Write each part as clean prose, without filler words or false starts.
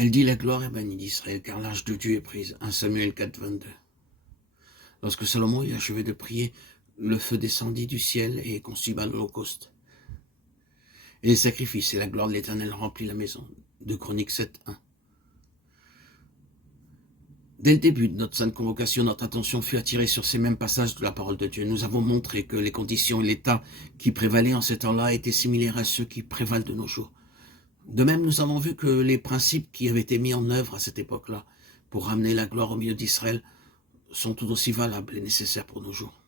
Elle dit: la gloire est bannie d'Israël, car l'arche de Dieu est prise. 1 Samuel 4, 22. Lorsque Salomon eut achevé de prier, le feu descendit du ciel et consuma l'holocauste. Et les sacrifices et la gloire de l'Éternel remplit la maison. 2 Chroniques 7, 1. Dès le début de notre sainte convocation, notre attention fut attirée sur ces mêmes passages de la parole de Dieu. Nous avons montré que les conditions et l'état qui prévalaient en ce temps-là étaient similaires à ceux qui prévalent de nos jours. De même, nous avons vu que les principes qui avaient été mis en œuvre à cette époque-là pour ramener la gloire au milieu d'Israël sont tout aussi valables et nécessaires pour nos jours.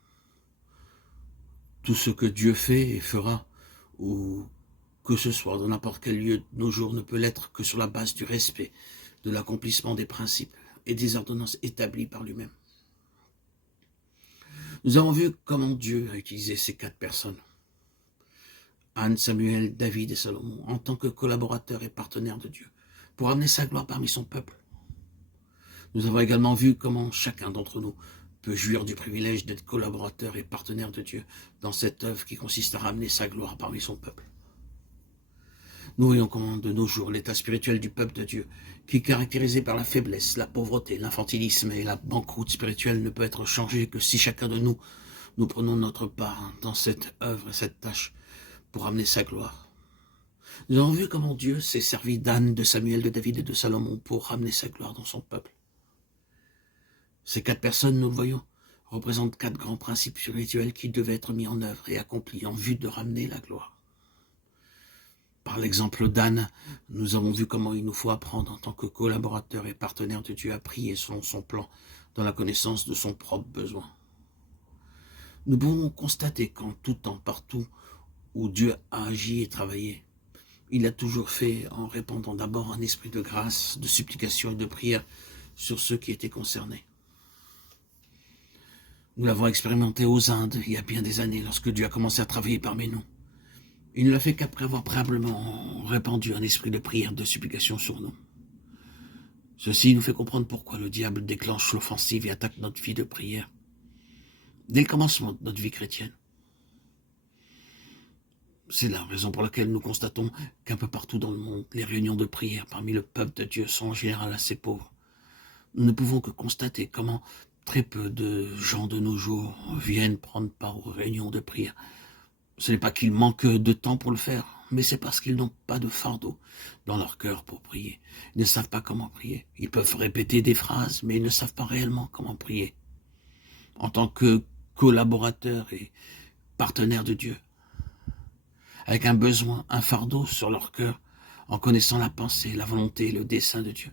Tout ce que Dieu fait et fera, ou que ce soit dans n'importe quel lieu de nos jours, ne peut l'être que sur la base du respect, de l'accomplissement des principes et des ordonnances établies par lui-même. Nous avons vu comment Dieu a utilisé ces 4 personnes, Anne, Samuel, David et Salomon, en tant que collaborateurs et partenaires de Dieu, pour amener sa gloire parmi son peuple. Nous avons également vu comment chacun d'entre nous peut jouir du privilège d'être collaborateur et partenaire de Dieu dans cette œuvre qui consiste à ramener sa gloire parmi son peuple. Nous voyons comment de nos jours l'état spirituel du peuple de Dieu, qui est caractérisé par la faiblesse, la pauvreté, l'infantilisme et la banqueroute spirituelle, ne peut être changé que si chacun de nous prenons notre part dans cette œuvre et cette tâche pour amener sa gloire. Nous avons vu comment Dieu s'est servi d'Anne, de Samuel, de David et de Salomon pour ramener sa gloire dans son peuple. Ces 4 personnes, nous le voyons, représentent 4 grands principes spirituels qui devaient être mis en œuvre et accomplis en vue de ramener la gloire. Par l'exemple d'Anne, nous avons vu comment il nous faut apprendre en tant que collaborateurs et partenaires de Dieu à prier selon son plan, dans la connaissance de son propre besoin. Nous pouvons constater qu'en tout temps, partout où Dieu a agi et travaillé, il a toujours fait en répandant d'abord un esprit de grâce, de supplication et de prière sur ceux qui étaient concernés. Nous l'avons expérimenté aux Indes il y a bien des années lorsque Dieu a commencé à travailler parmi nous. Il ne l'a fait qu'après avoir préalablement répandu un esprit de prière, de supplication sur nous. Ceci nous fait comprendre pourquoi le diable déclenche l'offensive et attaque notre vie de prière dès le commencement de notre vie chrétienne. C'est la raison pour laquelle nous constatons qu'un peu partout dans le monde, les réunions de prière parmi le peuple de Dieu sont en général assez pauvres. Nous ne pouvons que constater comment très peu de gens de nos jours viennent prendre part aux réunions de prière. Ce n'est pas qu'ils manquent de temps pour le faire, mais c'est parce qu'ils n'ont pas de fardeau dans leur cœur pour prier. Ils ne savent pas comment prier. Ils peuvent répéter des phrases, mais ils ne savent pas réellement comment prier. En tant que collaborateurs et partenaires de Dieu, avec un besoin, un fardeau sur leur cœur, en connaissant la pensée, la volonté et le dessein de Dieu.